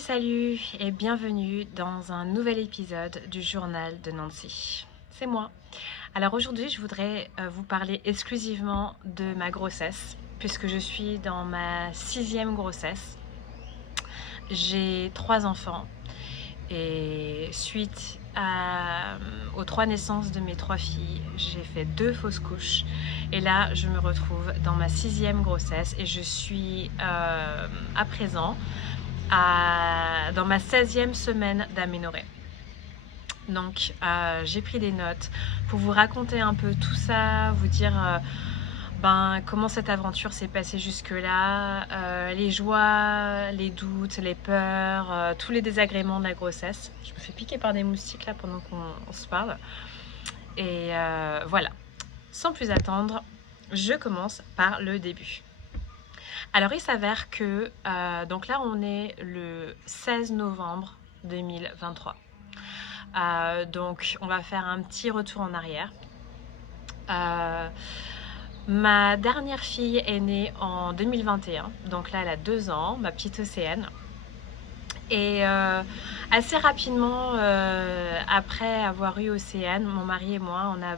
Salut et bienvenue dans un nouvel épisode du journal de Nancy. C'est moi. Alors aujourd'hui, je voudrais vous parler exclusivement de ma grossesse, puisque je suis dans ma 6e grossesse. J'ai 3 enfants et suite aux 3 naissances de mes 3 filles, j'ai fait 2 fausses couches. Et là, je me retrouve dans ma 6e grossesse et je suis à présent dans ma 16e semaine d'aménorrhée. Donc j'ai pris des notes pour vous raconter un peu tout ça, vous dire comment cette aventure s'est passée jusque là, les joies, les doutes, les peurs, tous les désagréments de la grossesse. Je me fais piquer par des moustiques là pendant qu'on se parle. Et voilà, sans plus attendre, je commence par le début. Alors il s'avère que, donc là on est le 16 novembre 2023. Donc on va faire un petit retour en arrière. Ma dernière fille est née en 2021, donc là elle a 2 ans, ma petite Océane. Et assez rapidement, après avoir eu Océane, mon mari et moi, on a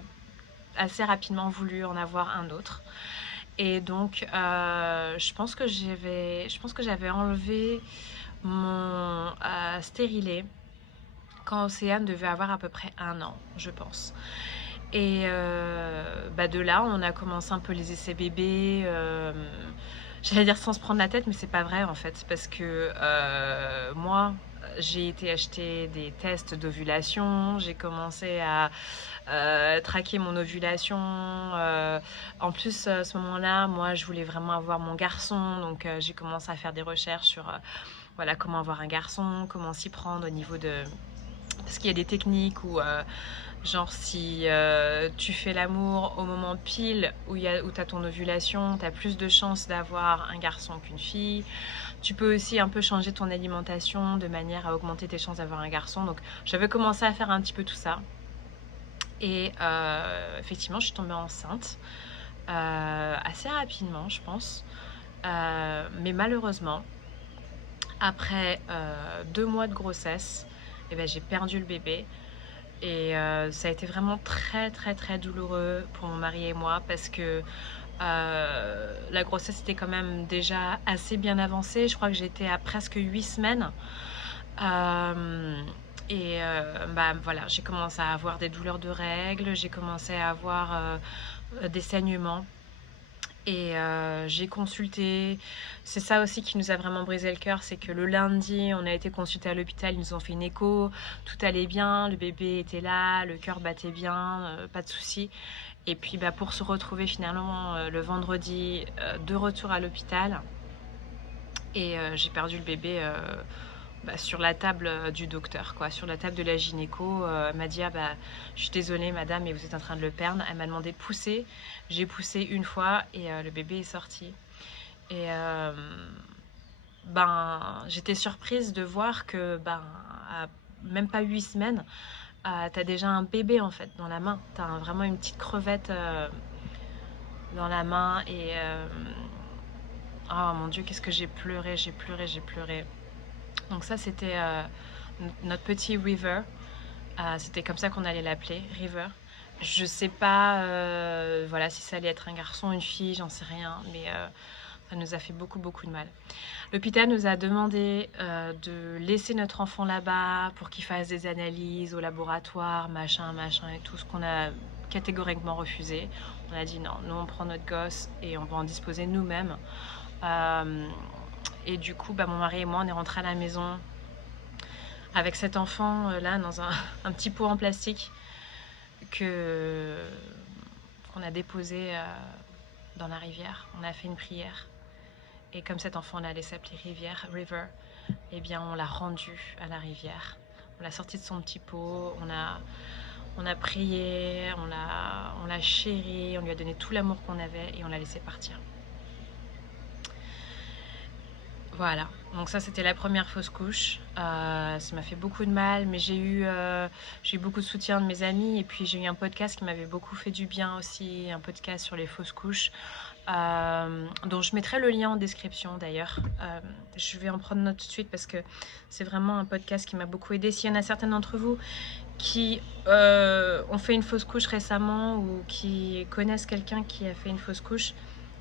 assez rapidement voulu en avoir un autre. Et donc, je pense que j'avais enlevé mon stérilet quand Océane devait avoir à peu près 1 an, je pense. Et de là, on a commencé un peu les essais bébés. J'allais dire sans se prendre la tête, mais c'est pas vrai en fait, parce que moi, j'ai été acheter des tests d'ovulation, j'ai commencé à traquer mon ovulation. En plus, à ce moment-là, moi, je voulais vraiment avoir mon garçon, donc j'ai commencé à faire des recherches sur voilà, comment avoir un garçon, comment s'y prendre au niveau de... Parce qu'il y a des techniques où, genre, si tu fais l'amour au moment pile où tu as ton ovulation, tu as plus de chances d'avoir un garçon qu'une fille. Tu peux aussi un peu changer ton alimentation de manière à augmenter tes chances d'avoir un garçon. Donc, j'avais commencé à faire un petit peu tout ça. Et effectivement, je suis tombée enceinte assez rapidement, je pense. Mais malheureusement, après 2 mois de grossesse, j'ai perdu le bébé. Et ça a été vraiment très très très douloureux pour mon mari et moi parce que la grossesse était quand même déjà assez bien avancée. Je crois que j'étais à presque 8 semaines. Et voilà, j'ai commencé à avoir des douleurs de règles, j'ai commencé à avoir des saignements. Et j'ai consulté, c'est ça aussi qui nous a vraiment brisé le cœur, c'est que le lundi, on a été consulté à l'hôpital, ils nous ont fait une écho, tout allait bien, le bébé était là, le cœur battait bien, pas de soucis. Et puis pour se retrouver finalement le vendredi de retour à l'hôpital, et j'ai perdu le bébé sur la table du docteur, quoi, sur la table de la gynéco. Elle m'a dit je suis désolée madame, mais vous êtes en train de le perdre. Elle m'a demandé de pousser. J'ai poussé une fois et le bébé est sorti. Et j'étais surprise de voir que à même pas 8 semaines, t'as déjà un bébé en fait dans la main. T'as vraiment une petite crevette dans la main. Et oh mon dieu, qu'est-ce que j'ai pleuré, j'ai pleuré, j'ai pleuré. Donc ça c'était notre petit River. C'était comme ça qu'on allait l'appeler, River. Je sais pas voilà, si ça allait être un garçon, une fille, j'en sais rien, mais ça nous a fait beaucoup beaucoup de mal. L'hôpital nous a demandé de laisser notre enfant là-bas pour qu'il fasse des analyses au laboratoire, machin et tout, ce qu'on a catégoriquement refusé. On a dit non, nous on prend notre gosse et on va en disposer nous-mêmes. Et du coup, mon mari et moi, on est rentrés à la maison avec cet enfant là dans un petit pot en plastique qu'on a déposé dans la rivière. On a fait une prière. Et comme cet enfant allait s'appeler River, eh bien on l'a rendu à la rivière. On l'a sorti de son petit pot, on a prié, on l'a chéri, on lui a donné tout l'amour qu'on avait et on l'a laissé partir. Voilà, donc ça c'était la première fausse couche. Ça m'a fait beaucoup de mal, mais j'ai eu beaucoup de soutien de mes amis et puis j'ai eu un podcast qui m'avait beaucoup fait du bien aussi, un podcast sur les fausses couches. dont je mettrai le lien en description d'ailleurs. Je vais en prendre note tout de suite parce que c'est vraiment un podcast qui m'a beaucoup aidé. S'il y en a certains d'entre vous qui ont fait une fausse couche récemment ou qui connaissent quelqu'un qui a fait une fausse couche,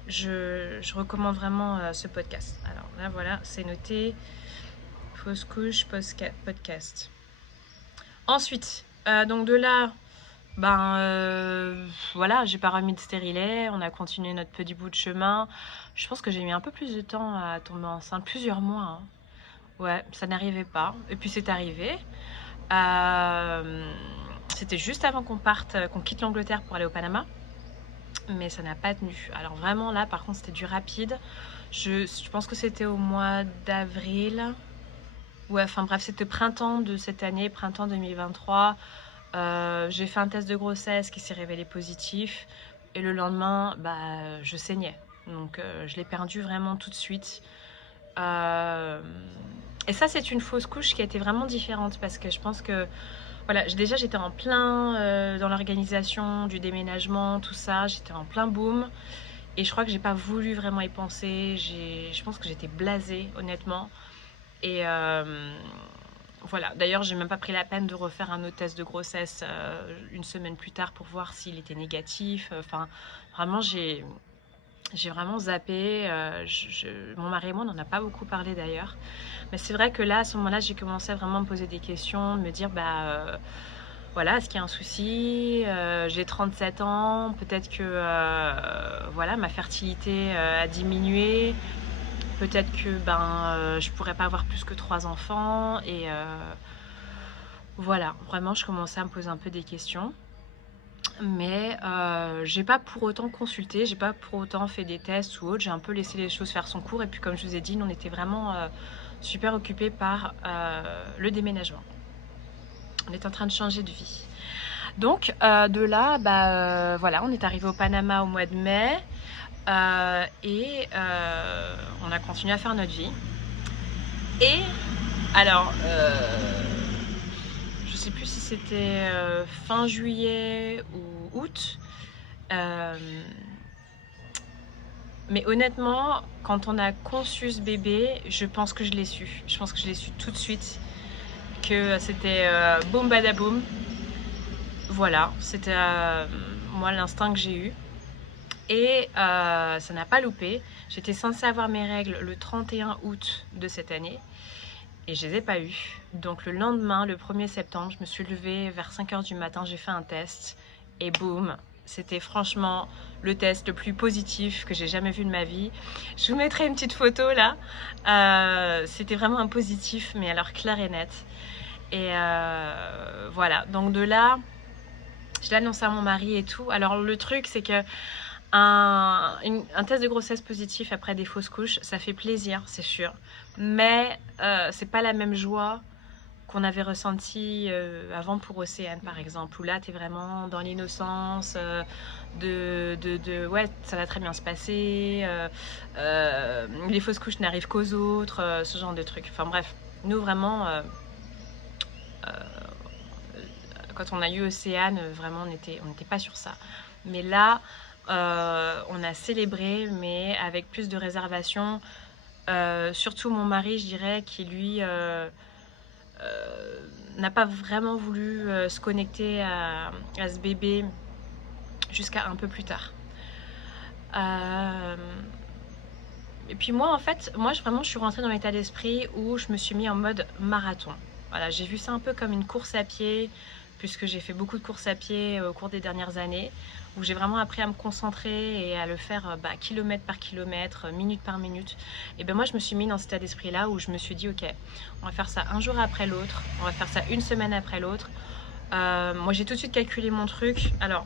je recommande vraiment ce podcast. Alors là, voilà, c'est noté. Fausse couche podcast. Ensuite, donc de là, voilà, j'ai pas remis de stérilet, on a continué notre petit bout de chemin. Je pense que j'ai mis un peu plus de temps à tomber enceinte, plusieurs mois, hein. Ouais, ça n'arrivait pas. Et puis c'est arrivé. C'était juste avant qu'on quitte l'Angleterre pour aller au Panama. Mais ça n'a pas tenu. Alors vraiment là, par contre, c'était du rapide. Je pense que c'était au mois d'avril. Ouais, enfin bref, c'était printemps de cette année, printemps 2023. J'ai fait un test de grossesse qui s'est révélé positif. Et le lendemain, je saignais. Donc je l'ai perdu vraiment tout de suite. Et ça, c'est une fausse couche qui a été vraiment différente parce que je pense que voilà, déjà j'étais en plein dans l'organisation du déménagement, tout ça, j'étais en plein boom et je crois que j'ai pas voulu vraiment y penser. Je pense que j'étais blasée honnêtement et voilà. D'ailleurs, j'ai même pas pris la peine de refaire un autre test de grossesse une semaine plus tard pour voir s'il était négatif. Enfin, vraiment j'ai vraiment zappé. Mon mari et moi, on n'en a pas beaucoup parlé d'ailleurs. Mais c'est vrai que là, à ce moment-là, j'ai commencé à vraiment me poser des questions, me dire, voilà, est-ce qu'il y a un souci? J'ai 37 ans, peut-être que voilà, ma fertilité a diminué. Peut-être que je pourrais pas avoir plus que 3 enfants. Et voilà, vraiment, je commençais à me poser un peu des questions. Mais j'ai pas pour autant consulté, j'ai pas pour autant fait des tests ou autre, j'ai un peu laissé les choses faire son cours et puis comme je vous ai dit, nous on était vraiment super occupés par le déménagement. On est en train de changer de vie. Donc de là, voilà, on est arrivé au Panama au mois de mai et on a continué à faire notre vie. Et alors, je sais plus si c'était fin juillet ou août. Mais honnêtement, quand on a conçu ce bébé, je pense que je l'ai su. Je pense que je l'ai su tout de suite que c'était boum badaboum. Voilà, c'était moi l'instinct que j'ai eu. Et ça n'a pas loupé. J'étais censée avoir mes règles le 31 août de cette année. Et je les ai pas eues. Donc le lendemain, le 1er septembre, je me suis levée vers 5h du matin, j'ai fait un test. Et boum, c'était franchement le test le plus positif que j'ai jamais vu de ma vie. Je vous mettrai une petite photo là. C'était vraiment un positif, mais alors clair et net. Et voilà, donc de là, je l'ai annoncé à mon mari et tout. Alors le truc, c'est que un test de grossesse positif après des fausses couches, ça fait plaisir, c'est sûr. Mais c'est pas la même joie qu'on avait ressenti avant pour Océane par exemple, où là t'es vraiment dans l'innocence ouais, ça va très bien se passer, les fausses couches n'arrivent qu'aux autres, ce genre de trucs. Enfin bref, nous vraiment quand on a eu Océane, vraiment on n'était pas sur ça. Mais là on a célébré, mais avec plus de réservation. Surtout mon mari, je dirais, qui lui n'a pas vraiment voulu se connecter à ce bébé jusqu'à un peu plus tard. Et puis moi, en fait, vraiment, je suis rentrée dans l'état d'esprit où je me suis mis en mode marathon. Voilà, j'ai vu ça un peu comme une course à pied, puisque j'ai fait beaucoup de courses à pied au cours des dernières années, où j'ai vraiment appris à me concentrer et à le faire kilomètre par kilomètre, minute par minute. Et ben moi, je me suis mis dans cet état d'esprit-là où je me suis dit, ok, on va faire ça un jour après l'autre, on va faire ça une semaine après l'autre. Moi, j'ai tout de suite calculé mon truc. Alors,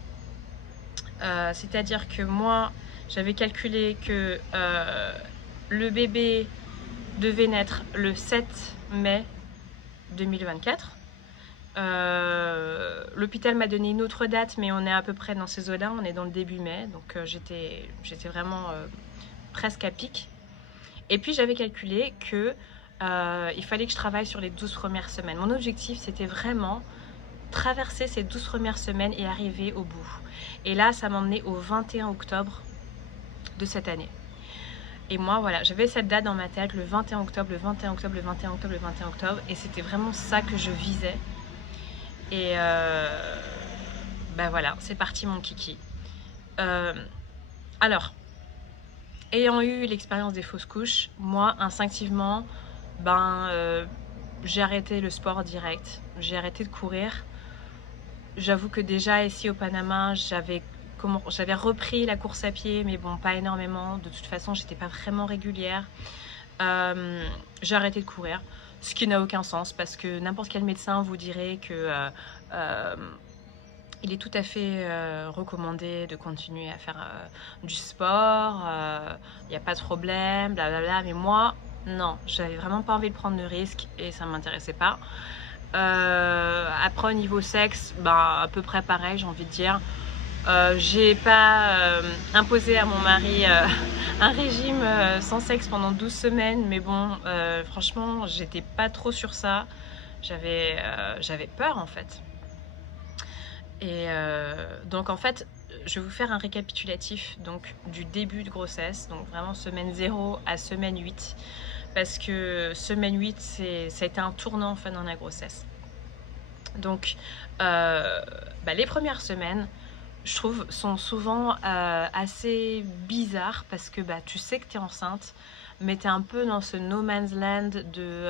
c'est-à-dire que moi, j'avais calculé que le bébé devait naître le 7 mai 2024. L'hôpital m'a donné une autre date, mais on est à peu près dans ces eaux-là, on est dans le début mai, donc j'étais vraiment presque à pic. Et puis j'avais calculé que il fallait que je travaille sur les 12 premières semaines. Mon objectif, c'était vraiment traverser ces 12 premières semaines et arriver au bout. Et là, ça m'emmenait au 21 octobre de cette année. Et moi, voilà, j'avais cette date dans ma tête, le 21 octobre, le 21 octobre, le 21 octobre, le 21 octobre, et c'était vraiment ça que je visais. Et bah voilà, c'est parti mon kiki. Alors, ayant eu l'expérience des fausses couches, moi, instinctivement, j'ai arrêté le sport direct. J'ai arrêté de courir. J'avoue que déjà ici au Panama, j'avais repris la course à pied, mais bon, pas énormément. De toute façon, j'étais pas vraiment régulière. J'ai arrêté de courir, ce qui n'a aucun sens parce que n'importe quel médecin vous dirait que il est tout à fait recommandé de continuer à faire du sport, il n'y a pas de problème, blablabla. Mais moi, non, j'avais vraiment pas envie de prendre de risques et ça ne m'intéressait pas. Après, au niveau sexe, à peu près pareil, j'ai envie de dire. J'ai pas imposé à mon mari un régime sans sexe pendant 12 semaines, mais bon, franchement, j'étais pas trop sur ça. J'avais peur en fait. Et donc en fait, je vais vous faire un récapitulatif donc, du début de grossesse, donc vraiment semaine 0 à semaine 8, parce que semaine 8, ça a été un tournant en fait dans la grossesse. Donc les premières semaines, je trouve, sont souvent assez bizarres parce que tu sais que tu es enceinte, mais tu es un peu dans ce no man's land de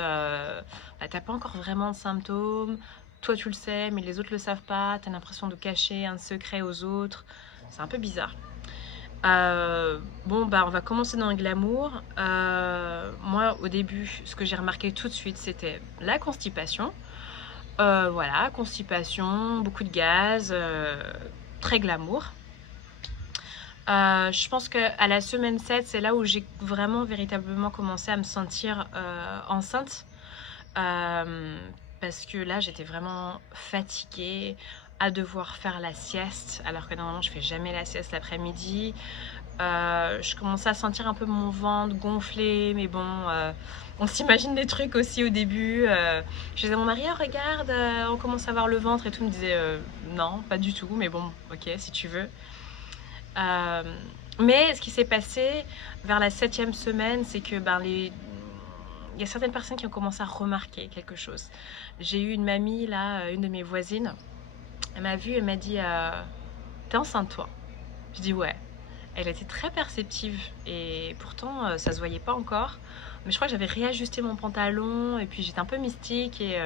t'as pas encore vraiment de symptômes, toi tu le sais, mais les autres le savent pas, tu as l'impression de cacher un secret aux autres, c'est un peu bizarre. On va commencer dans le glamour. Moi, au début, ce que j'ai remarqué tout de suite, c'était la constipation. Voilà, constipation, beaucoup de gaz, très glamour. Je pense qu'à la semaine 7, c'est là où j'ai vraiment véritablement commencé à me sentir enceinte. Parce que là, j'étais vraiment fatiguée à devoir faire la sieste, alors que normalement, je fais jamais la sieste l'après-midi. Je commençais à sentir un peu mon ventre gonfler, mais bon, on s'imagine des trucs aussi au début. Je disais à mon mari, oh, regarde, on commence à voir le ventre et tout. Il me disait, non, pas du tout, mais bon, ok, si tu veux. Mais ce qui s'est passé vers la 7e semaine, c'est que il y a certaines personnes qui ont commencé à remarquer quelque chose. J'ai eu une mamie, là, une de mes voisines, elle m'a vue et m'a dit, t'es enceinte toi? Je dis ouais. Elle était très perceptive et pourtant ça se voyait pas encore. Mais je crois que j'avais réajusté mon pantalon et puis j'étais un peu mystique et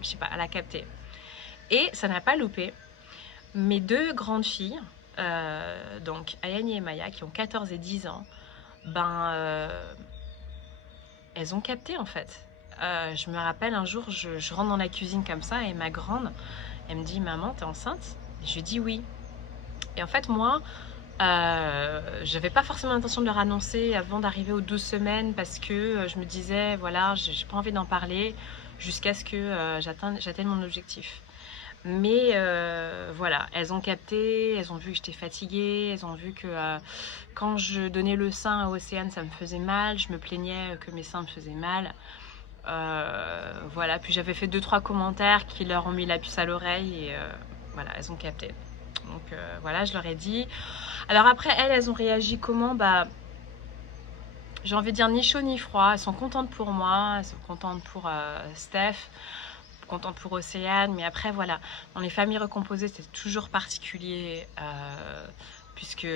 je sais pas, elle a capté. Et ça n'a pas loupé. Mes deux grandes filles, donc Ayani et Maya, qui ont 14 et 10 ans, elles ont capté en fait. Je me rappelle un jour, je rentre dans la cuisine comme ça et ma grande, elle me dit, maman, t'es enceinte? Et je lui dis oui. Et en fait, moi, j'avais pas forcément l'intention de leur annoncer avant d'arriver aux 12 semaines parce que je me disais, voilà, j'ai pas envie d'en parler jusqu'à ce que j'atteigne mon objectif. Mais voilà, elles ont capté, elles ont vu que j'étais fatiguée, elles ont vu que quand je donnais le sein à Océane, ça me faisait mal, je me plaignais que mes seins me faisaient mal. Voilà, puis j'avais fait 2-3 commentaires qui leur ont mis la puce à l'oreille et voilà, elles ont capté. Donc voilà, je leur ai dit. Alors après, elles ont réagi comment? J'ai envie de dire ni chaud ni froid. Elles sont contentes pour moi, elles sont contentes pour Steph, contentes pour Océane. Mais après, voilà, dans les familles recomposées, c'est toujours particulier puisque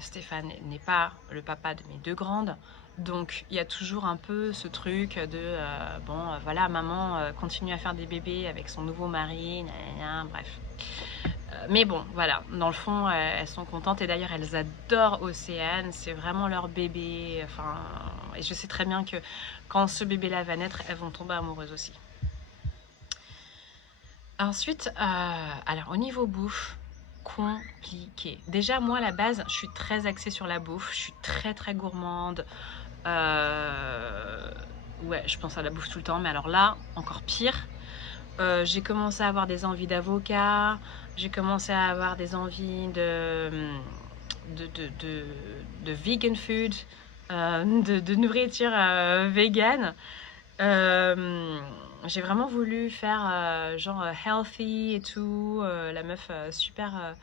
Stéphane n'est pas le papa de mes deux grandes. Donc il y a toujours un peu ce truc de voilà, maman continue à faire des bébés avec son nouveau mari, bref. Mais bon, voilà, dans le fond, elles sont contentes et d'ailleurs elles adorent Océane, c'est vraiment leur bébé. Enfin, et je sais très bien que quand ce bébé-là va naître, elles vont tomber amoureuses aussi. Ensuite, alors au niveau bouffe, compliqué. Déjà, moi, à la base, je suis très axée sur la bouffe, je suis très très gourmande. Ouais, je pense à la bouffe tout le temps, mais alors là, encore pire. J'ai commencé à avoir des envies d'avocat, j'ai commencé à avoir des envies de vegan food, de nourriture vegan. J'ai vraiment voulu faire genre healthy et tout, la meuf super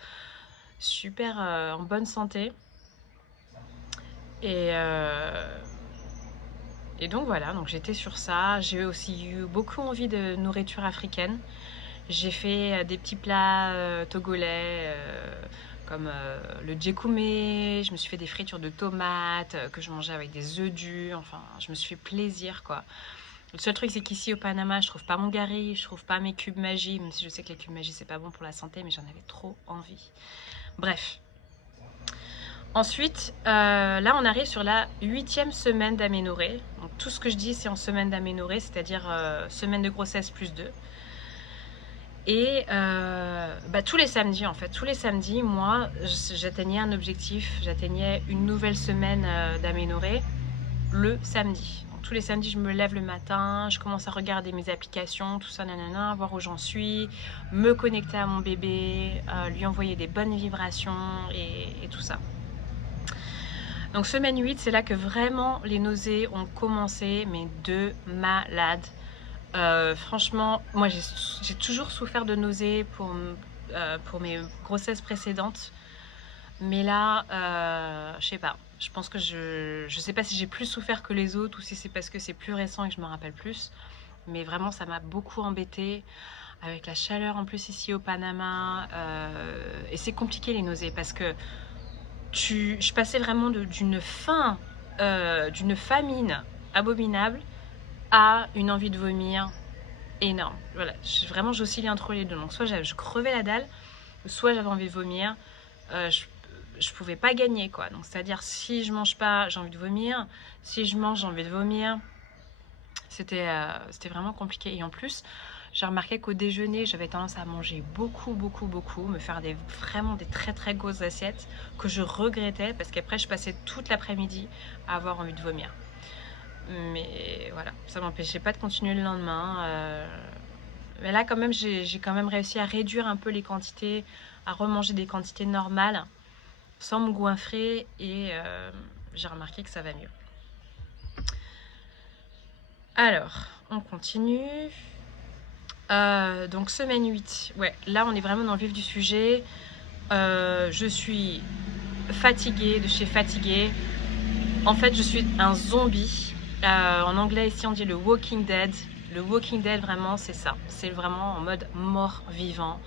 en bonne santé. Et, et donc voilà, donc j'étais sur ça. J'ai aussi eu beaucoup envie de nourriture africaine. J'ai fait des petits plats togolais comme le djekoumé. Je me suis fait des fritures de tomates que je mangeais avec des œufs durs. Enfin, je me suis fait plaisir, quoi. Le seul truc, c'est qu'ici au Panama, je trouve pas mon gari, je trouve pas mes cubes magie, même si je sais que les cubes magie, c'est pas bon pour la santé, mais j'en avais trop envie. Bref. Ensuite, là, on arrive sur la 8e semaine d'aménorrhée. Donc, tout ce que je dis, c'est en semaine d'aménorrhée, c'est-à-dire semaine de grossesse plus 2. Et tous les samedis, en fait, tous les samedis, moi, j'atteignais un objectif, j'atteignais une nouvelle semaine d'aménorrhée le samedi. Donc, tous les samedis, je me lève le matin, je commence à regarder mes applications, tout ça, nanana, voir où j'en suis, me connecter à mon bébé, lui envoyer des bonnes vibrations et tout ça. Donc semaine 8, c'est là que vraiment les nausées ont commencé, mais de malade. Franchement, moi j'ai toujours souffert de nausées pour mes grossesses précédentes. Mais là, je sais pas. Je pense que je sais pas si j'ai plus souffert que les autres ou si c'est parce que c'est plus récent et que je me rappelle plus. Mais vraiment, ça m'a beaucoup embêtée. Avec la chaleur en plus ici au Panama. Et c'est compliqué les nausées parce que je passais vraiment d'une faim, d'une famine abominable à une envie de vomir énorme. Voilà, vraiment j'oscillais entre les deux. Donc soit je crevais la dalle, soit j'avais envie de vomir. Je pouvais pas gagner, quoi. Donc c'est-à-dire si je mange pas, j'ai envie de vomir. Si je mange, j'ai envie de vomir. C'était vraiment compliqué. Et en plus, j'ai remarqué qu'au déjeuner, j'avais tendance à manger beaucoup, me faire vraiment des très très grosses assiettes que je regrettais parce qu'après, je passais toute l'après-midi à avoir envie de vomir. Mais voilà, ça m'empêchait pas de continuer le lendemain. Mais là, quand même, j'ai quand même réussi à réduire un peu les quantités, à remanger des quantités normales sans me goinfrer et j'ai remarqué que ça va mieux. Alors, on continue. Donc semaine 8, ouais, là on est vraiment dans le vif du sujet. Je suis fatiguée de chez fatiguée. En fait, je suis un zombie. En anglais, ici, on dit le Walking Dead. Le Walking Dead, vraiment, c'est ça. C'est vraiment en mode mort-vivant,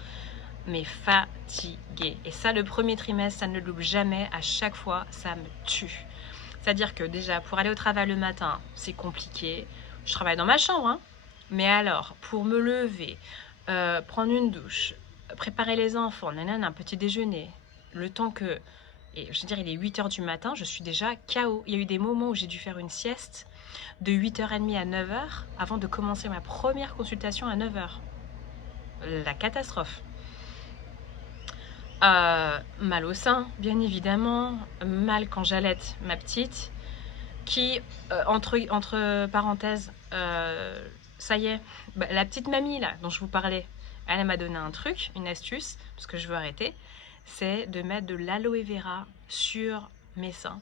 mais fatiguée. Et ça, le premier trimestre, ça ne loupe jamais. À chaque fois, ça me tue. C'est-à-dire que déjà, pour aller au travail le matin, c'est compliqué. Je travaille dans ma chambre, hein. Mais alors, pour me lever, prendre une douche, préparer les enfants, nanana, un petit déjeuner, le temps que... Et je veux dire, il est 8h du matin, je suis déjà KO. Il y a eu des moments où j'ai dû faire une sieste de 8h30 à 9h avant de commencer ma première consultation à 9h. La catastrophe. Mal au sein, bien évidemment. Mal quand j'allaite ma petite. Qui, entre parenthèses, ça y est, la petite mamie là dont je vous parlais, elle m'a donné un truc, une astuce, parce que je veux arrêter, c'est de mettre de l'aloe vera sur mes seins.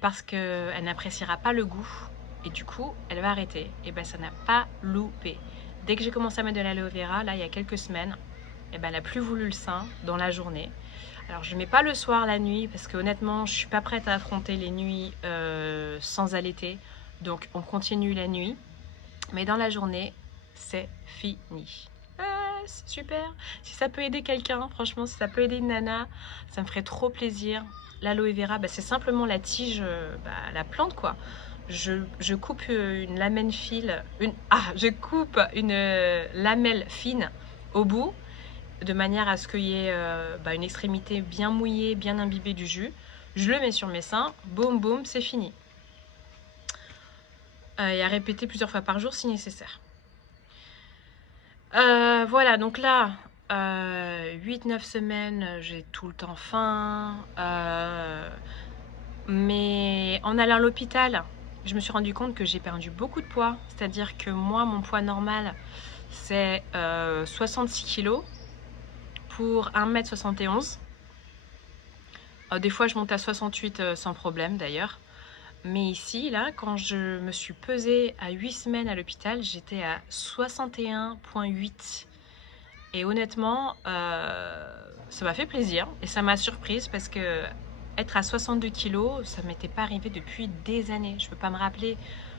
Parce qu'elle n'appréciera pas le goût, et du coup, elle va arrêter. Et ben ça n'a pas loupé. Dès que j'ai commencé à mettre de l'aloe vera, là, il y a quelques semaines, et ben elle n'a plus voulu le sein dans la journée. Alors je ne mets pas le soir, la nuit, parce que honnêtement, je ne suis pas prête à affronter les nuits sans allaiter. Donc on continue la nuit. Mais dans la journée, c'est fini. C'est super. Si ça peut aider quelqu'un, franchement, si ça peut aider une nana, ça me ferait trop plaisir. L'aloe vera, c'est simplement la tige, la plante, quoi. Je coupe une lamelle fine, je coupe une lamelle fine au bout, de manière à ce qu'il y ait une extrémité bien mouillée, bien imbibée du jus. Je le mets sur mes seins, boum boum, c'est fini. Et à répéter plusieurs fois par jour si nécessaire. Voilà, donc là, 8-9 semaines, j'ai tout le temps faim. Mais en allant à l'hôpital, je me suis rendu compte que j'ai perdu beaucoup de poids. C'est-à-dire que moi, mon poids normal, c'est 66 kg pour 1m71. Des fois, je monte à 68 sans problème d'ailleurs. Mais ici, là, quand je me suis pesée à 8 semaines à l'hôpital, j'étais à 61,8. Et honnêtement, ça m'a fait plaisir et ça m'a surprise parce que être à 62 kilos, ça m'était pas arrivé depuis des années. Je peux pas me rappeler.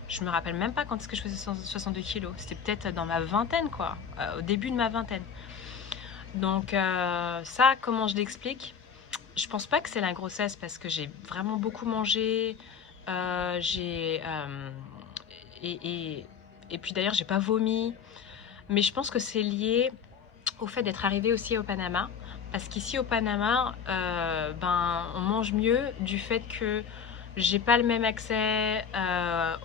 Je me rappelle même pas quand est-ce que je faisais 62 kilos. C'était peut-être dans ma vingtaine, quoi, au début de ma vingtaine. Donc ça, comment je l'explique? Je pense pas que c'est la grossesse parce que j'ai vraiment beaucoup mangé. J'ai et, et, et puis d'ailleurs, j'ai pas vomi. Mais je pense que c'est lié au fait d'être arrivée aussi au Panama. Parce qu'ici au Panama, ben, on mange mieux du fait que j'ai pas le même accès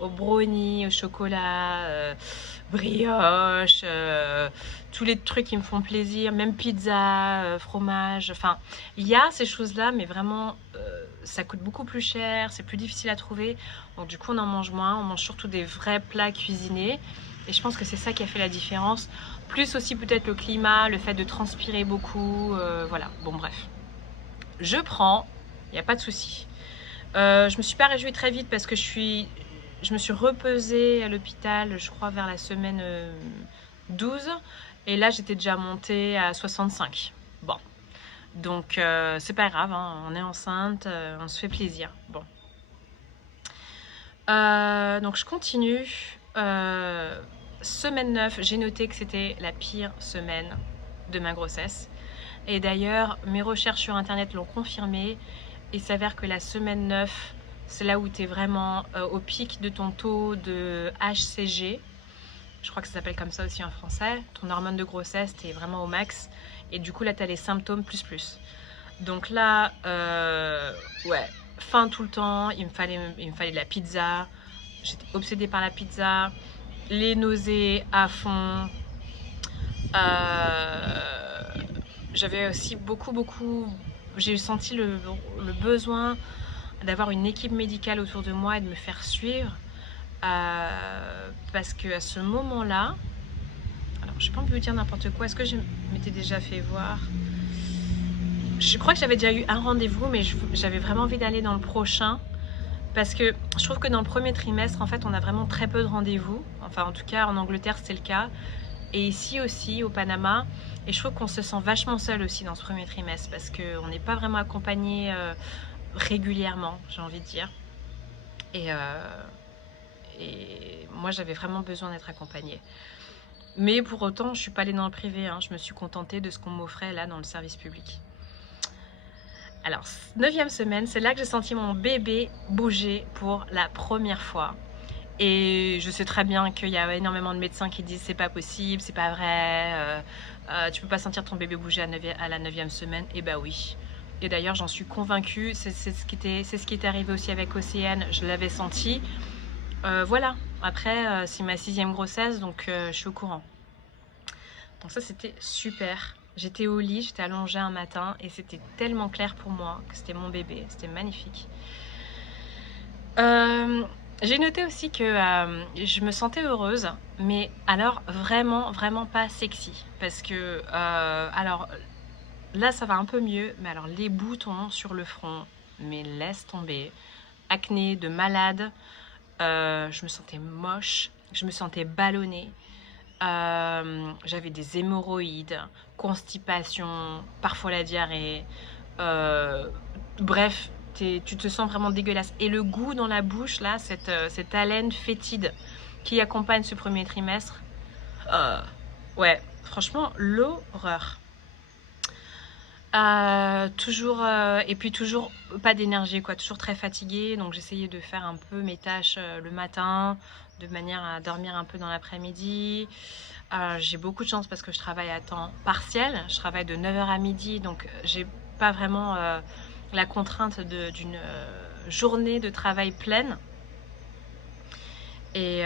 aux brownies, au chocolat, brioche, tous les trucs qui me font plaisir, même pizza, fromage. Enfin, il y a ces choses-là, mais vraiment, ça coûte beaucoup plus cher, c'est plus difficile à trouver. Donc du coup, on en mange moins, on mange surtout des vrais plats cuisinés. Et je pense que c'est ça qui a fait la différence. Plus aussi peut-être le climat, le fait de transpirer beaucoup, voilà. Bon bref, je prends, il n'y a pas de souci. Je me suis pas réjouie très vite parce que je me suis repesée à l'hôpital, je crois vers la semaine 12, et là j'étais déjà montée à 65. Bon, donc c'est pas grave, hein, on est enceinte, on se fait plaisir. Bon, donc je continue. Semaine 9, j'ai noté que c'était la pire semaine de ma grossesse. Et d'ailleurs, mes recherches sur internet l'ont confirmé. Il s'avère que la semaine 9, c'est là où tu es vraiment au pic de ton taux de HCG. Je crois que ça s'appelle comme ça aussi en français. Ton hormone de grossesse, tu es vraiment au max. Et du coup, là, tu as les symptômes plus. Donc là, ouais, faim tout le temps. Il me fallait de la pizza. J'étais obsédée par la pizza. Les nausées à fond. J'avais aussi beaucoup. J'ai senti le besoin d'avoir une équipe médicale autour de moi et de me faire suivre. Parce que à ce moment-là, alors je n'ai pas envie de vous dire n'importe quoi. Est-ce que je m'étais déjà fait voir? Je crois que j'avais déjà eu un rendez-vous, mais j'avais vraiment envie d'aller dans le prochain. Parce que je trouve que dans le premier trimestre, en fait, on a vraiment très peu de rendez-vous. Enfin, en tout cas, en Angleterre, c'était le cas. Et ici aussi, au Panama. Et je trouve qu'on se sent vachement seul aussi dans ce premier trimestre. Parce qu'on n'est pas vraiment accompagné régulièrement, j'ai envie de dire. Et moi, j'avais vraiment besoin d'être accompagnée. Mais pour autant, je ne suis pas allée dans le privé. Hein. Je me suis contentée de ce qu'on m'offrait là dans le service public. Alors, 9e semaine, c'est là que j'ai senti mon bébé bouger pour la première fois. Et je sais très bien qu'il y a énormément de médecins qui disent c'est pas possible, c'est pas vrai, tu peux pas sentir ton bébé bouger à la 9e semaine. Et bah oui. Et d'ailleurs, j'en suis convaincue. C'est ce qui est arrivé aussi avec Océane. Je l'avais senti. Voilà. Après, c'est ma 6e grossesse, donc je suis au courant. Donc ça, c'était super. J'étais au lit, j'étais allongée un matin et c'était tellement clair pour moi que c'était mon bébé. C'était magnifique. J'ai noté aussi que je me sentais heureuse, mais alors vraiment pas sexy. Parce que, alors là ça va un peu mieux, mais alors les boutons sur le front, mais laisse tomber. Acné de malade, je me sentais moche, je me sentais ballonnée. J'avais des hémorroïdes, constipation, parfois la diarrhée. Bref, tu te sens vraiment dégueulasse. Et le goût dans la bouche, là, cette haleine fétide qui accompagne ce premier trimestre, ouais, franchement, l'horreur. Toujours, et puis toujours pas d'énergie, quoi, toujours très fatiguée. Donc j'essayais de faire un peu mes tâches le matin, de manière à dormir un peu dans l'après-midi. J'ai beaucoup de chance parce que je travaille à temps partiel. Je travaille de 9h à midi, donc j'ai pas vraiment la contrainte d'une journée de travail pleine. Et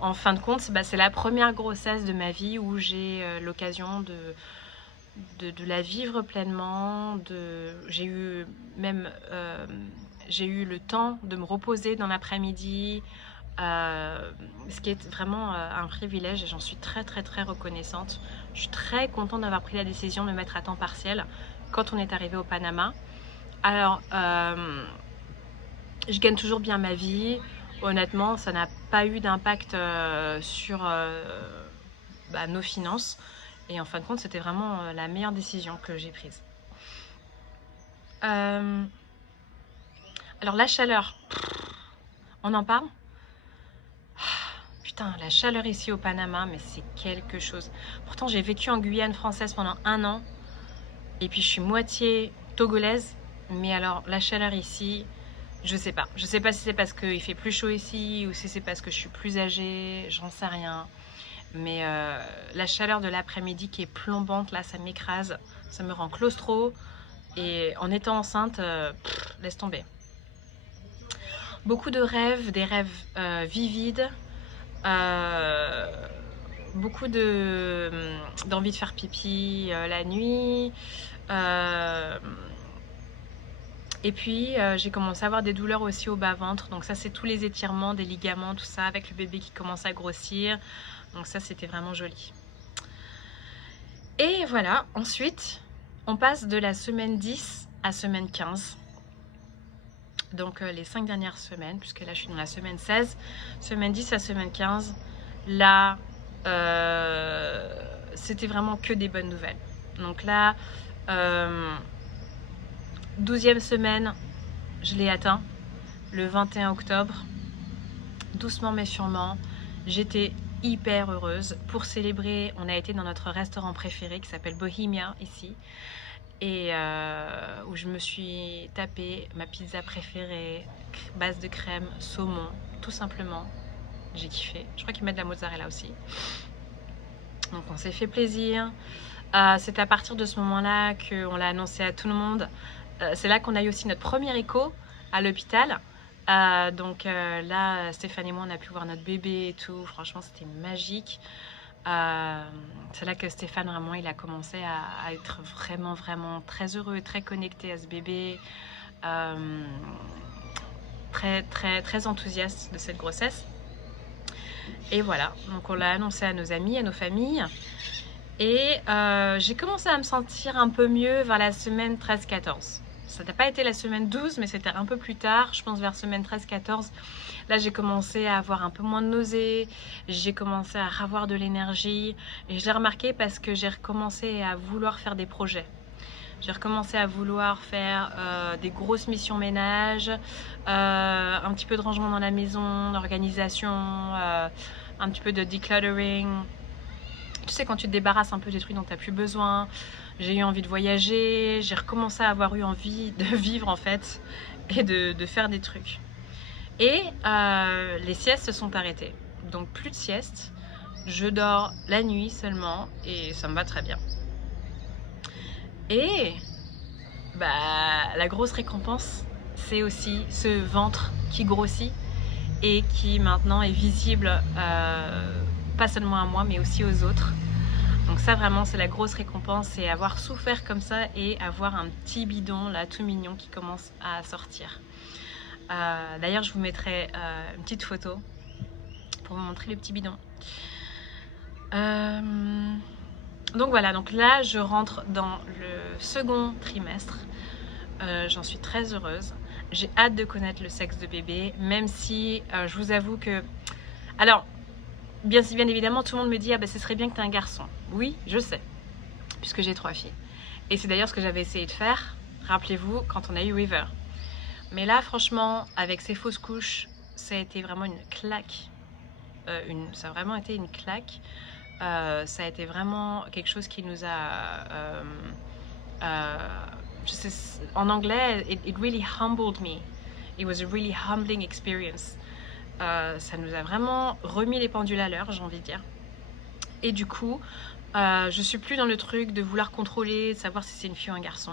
en fin de compte, bah, c'est la première grossesse de ma vie où j'ai l'occasion de la vivre pleinement. J'ai eu le temps de me reposer dans l'après-midi. Ce qui est vraiment un privilège et j'en suis très reconnaissante. Je suis très contente d'avoir pris la décision de me mettre à temps partiel quand on est arrivé au Panama. Alors, je gagne toujours bien ma vie. Honnêtement, ça n'a pas eu d'impact sur nos finances. Et en fin de compte, c'était vraiment la meilleure décision que j'ai prise. Alors la chaleur, on en parle? Putain, la chaleur ici au Panama, mais c'est quelque chose. Pourtant, j'ai vécu en Guyane française pendant 1 an. Et puis, je suis moitié togolaise. Mais alors, la chaleur ici, je sais pas. Je sais pas si c'est parce qu'il fait plus chaud ici ou si c'est parce que je suis plus âgée. J'en sais rien. Mais la chaleur de l'après-midi qui est plombante, là, ça m'écrase. Ça me rend claustro. Et en étant enceinte, laisse tomber. Beaucoup de rêves, des rêves vivides. Beaucoup d'envie de faire pipi la nuit. Et puis j'ai commencé à avoir des douleurs aussi au bas-ventre. Donc ça, c'est tous les étirements, des ligaments, tout ça, avec le bébé qui commence à grossir. Donc ça, c'était vraiment joli. Et voilà, ensuite, on passe de la semaine 10 à semaine 15. Donc les 5 dernières semaines, puisque là je suis dans la semaine 16, semaine 10 à semaine 15, là c'était vraiment que des bonnes nouvelles. Donc là, 12e semaine, je l'ai atteint, le 21 octobre, doucement mais sûrement. J'étais hyper heureuse. Pour célébrer, on a été dans notre restaurant préféré qui s'appelle Bohemia ici. Et où je me suis tapé ma pizza préférée, base de crème, saumon, tout simplement. J'ai kiffé. Je crois qu'ils mettent de la mozzarella aussi. Donc on s'est fait plaisir. C'est à partir de ce moment-là qu'on l'a annoncé à tout le monde. C'est là qu'on a eu aussi notre premier écho à l'hôpital. Donc là, Stéphane et moi, on a pu voir notre bébé et tout. Franchement, c'était magique. C'est là que Stéphane, vraiment, il a commencé à être vraiment très heureux, très connecté à ce bébé, très enthousiaste de cette grossesse. Et voilà, donc on l'a annoncé à nos amis, à nos familles. Et j'ai commencé à me sentir un peu mieux vers la semaine 13-14. Ça n'a pas été la semaine 12, mais c'était un peu plus tard, je pense vers semaine 13-14. Là, j'ai commencé à avoir un peu moins de nausées, j'ai commencé à avoir de l'énergie. Et je l'ai remarqué parce que j'ai recommencé à vouloir faire des projets. J'ai recommencé à vouloir faire des grosses missions ménage, un petit peu de rangement dans la maison, d'organisation, un petit peu de decluttering. Tu sais, quand tu te débarrasses un peu des trucs dont tu n'as plus besoin. J'ai eu envie de voyager, j'ai recommencé à avoir eu envie de vivre en fait et de faire des trucs. Et les siestes se sont arrêtées. Donc plus de siestes, je dors la nuit seulement et ça me va très bien. Et la grosse récompense, c'est aussi ce ventre qui grossit et qui maintenant est visible pas seulement à moi mais aussi aux autres. Donc ça vraiment c'est la grosse récompense, c'est avoir souffert comme ça et avoir un petit bidon là tout mignon qui commence à sortir. D'ailleurs je vous mettrai une petite photo pour vous montrer le petit bidon. Donc voilà, donc là je rentre dans le second trimestre. J'en suis très heureuse. J'ai hâte de connaître le sexe de bébé, même si je vous avoue que... Alors, bien évidemment, tout le monde me dit « Ah ben ce serait bien que tu aies un garçon ». Oui, je sais, puisque j'ai 3 filles. Et c'est d'ailleurs ce que j'avais essayé de faire, rappelez-vous, quand on a eu River. Mais là, franchement, avec ces fausses couches, ça a été vraiment une claque. Ça a vraiment été une claque. Ça a été vraiment quelque chose qui nous a... je sais, en anglais, it really humbled me. It was a really humbling experience. Ça nous a vraiment remis les pendules à l'heure, j'ai envie de dire. Et du coup, je suis plus dans le truc de vouloir contrôler, de savoir si c'est une fille ou un garçon.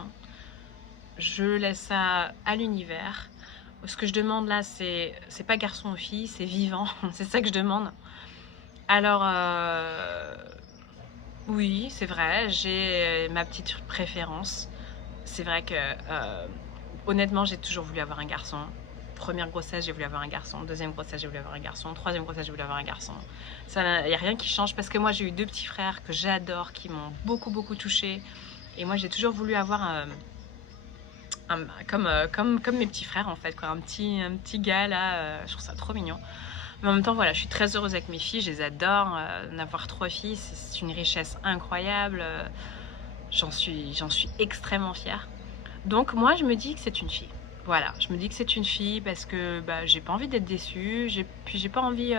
Je laisse ça à l'univers. Ce que je demande là, c'est pas garçon ou fille, c'est vivant. C'est ça que je demande. Alors, oui, c'est vrai, j'ai ma petite préférence. C'est vrai que, honnêtement, j'ai toujours voulu avoir un garçon. Première grossesse, j'ai voulu avoir un garçon. Deuxième grossesse, j'ai voulu avoir un garçon. Troisième grossesse, j'ai voulu avoir un garçon. Il n'y a rien qui change parce que moi, j'ai eu 2 petits frères que j'adore, qui m'ont beaucoup touchée. Et moi, j'ai toujours voulu avoir comme mes petits frères, en fait, quoi. Un petit gars, là, je trouve ça trop mignon. Mais en même temps, voilà, je suis très heureuse avec mes filles, je les adore. D'avoir 3 filles, c'est une richesse incroyable. J'en suis extrêmement fière. Donc moi je me dis que c'est une fille. Voilà, je me dis que c'est une fille parce que bah, j'ai pas envie d'être déçue, puis j'ai pas envie,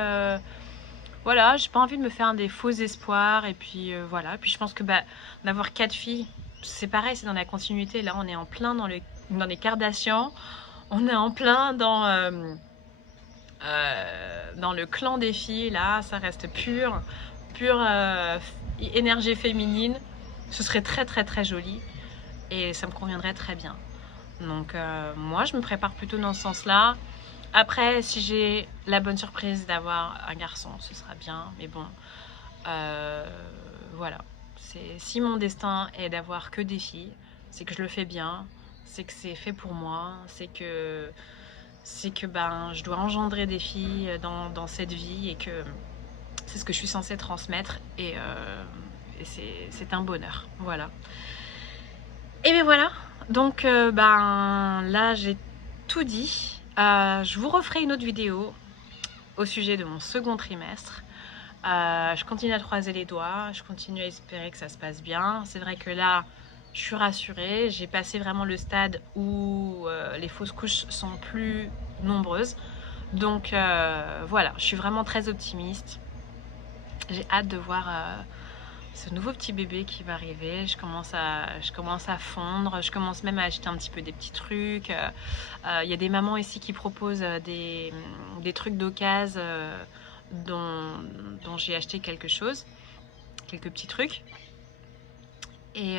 voilà, j'ai pas envie de me faire des faux espoirs et puis voilà. Puis je pense que bah, d'avoir 4 filles, c'est pareil, c'est dans la continuité. Là, on est en plein dans les Kardashians, on est en plein dans le clan des filles. Là, ça reste pure énergie féminine. Ce serait très très très joli et ça me conviendrait très bien. Donc moi, je me prépare plutôt dans ce sens-là. Après, si j'ai la bonne surprise d'avoir un garçon, ce sera bien. Mais bon, euh, voilà. Si mon destin est d'avoir que des filles, c'est que je le fais bien, c'est que c'est fait pour moi, c'est que ben, je dois engendrer des filles dans cette vie et que c'est ce que je suis censée transmettre et c'est un bonheur. Voilà. Et bien voilà, donc ben là j'ai tout dit. Je vous referai une autre vidéo au sujet de mon second trimestre. Je continue à croiser les doigts, je continue à espérer que ça se passe bien. C'est vrai que là, je suis rassurée, j'ai passé vraiment le stade où les fausses couches sont plus nombreuses. Donc voilà, je suis vraiment très optimiste. J'ai hâte de voir ce nouveau petit bébé qui va arriver. Je commence à fondre, je commence même à acheter un petit peu des petits trucs. Il y a des mamans ici qui proposent des trucs d'occasion dont j'ai acheté quelque chose, quelques petits trucs. Et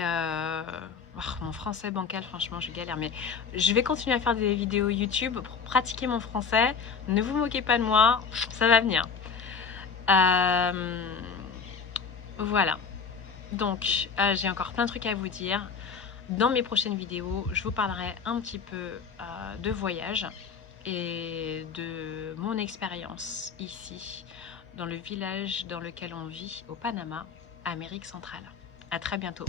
mon français bancal, franchement, je galère. Mais je vais continuer à faire des vidéos YouTube pour pratiquer mon français. Ne vous moquez pas de moi, ça va venir. Voilà. Donc, j'ai encore plein de trucs à vous dire. Dans mes prochaines vidéos, je vous parlerai un petit peu de voyage et de mon expérience ici, dans le village dans lequel on vit, au Panama, Amérique centrale. À très bientôt.